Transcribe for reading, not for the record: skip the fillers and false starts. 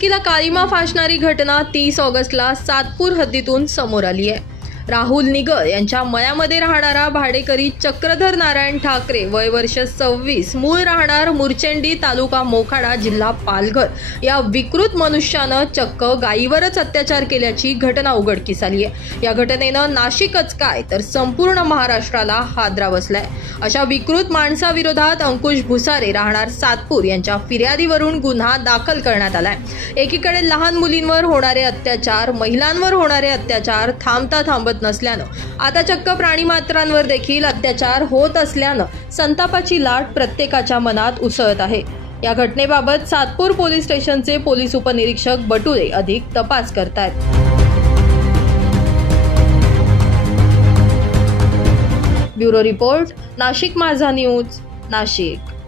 माणुसकीला काळिमा फासणारी घटना 30 ऑगस्टला सातपूर हद्दीतून समोर आली आहे। राहुल निगळ यांच्या मळ्यामध्ये राहणारा भाडेकरी चक्रधर नारायण ठाकरे वय वर्ष 26 मूळ राहणार मुरचेंडी तालुका मोखाडा जिल्हा पालघर या विकृत मनुष्यानं चक्क गायीवरच अत्याचार केल्याची घटना उघडकीस आली आहे। या घटनेनं नाशिकच काय तर संपूर्ण महाराष्ट्राला हादरा बसलाय। अशा विकृत माणसाविरोधात अंकुश भुसारे राहणार सातपूर यांच्या फिर्यादीवरून गुन्हा दाखल करण्यात आलाय। एकीकडे लहान मुलींवर होणारे अत्याचार, महिलांवर होणारे अत्याचार थांबता थांबत नसल्यानं आता चक्क प्राणीमात्रांवर देखील अत्याचार होत असल्यानं संतापाची लाट प्रत्येकाच्या मनात उसळत आहे। या घटनेबाबत सातपूर पोलीस स्टेशनचे पोलीस उपनिरीक्षक बटुळे अधिक तपास करतायत। ब्युरो रिपोर्ट, नाशिक माझा न्यूज, नाशिक।